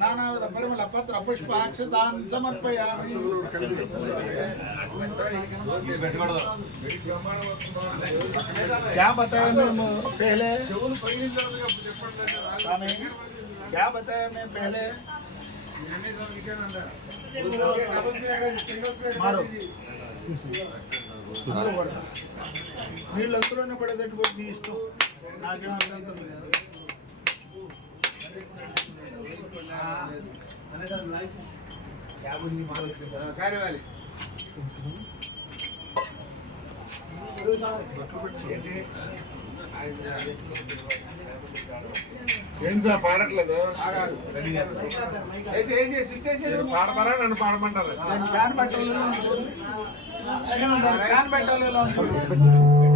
नानाविध परिमल पत्र पुष्प अक्षतान् समर्पयामि। क्या बताया मैं पहले स्वामी, क्या बताया मैं पहले मारो నీళ్ళందరూనే పడేటటువంటి నీ ఇష్టం, నాకేం అభ్యంతరం లేదు. ఏం సార్ పాడట్లేదు, పాడతారా నన్ను పాడమంటారా? ఫ్యాన్ పెట్టాలి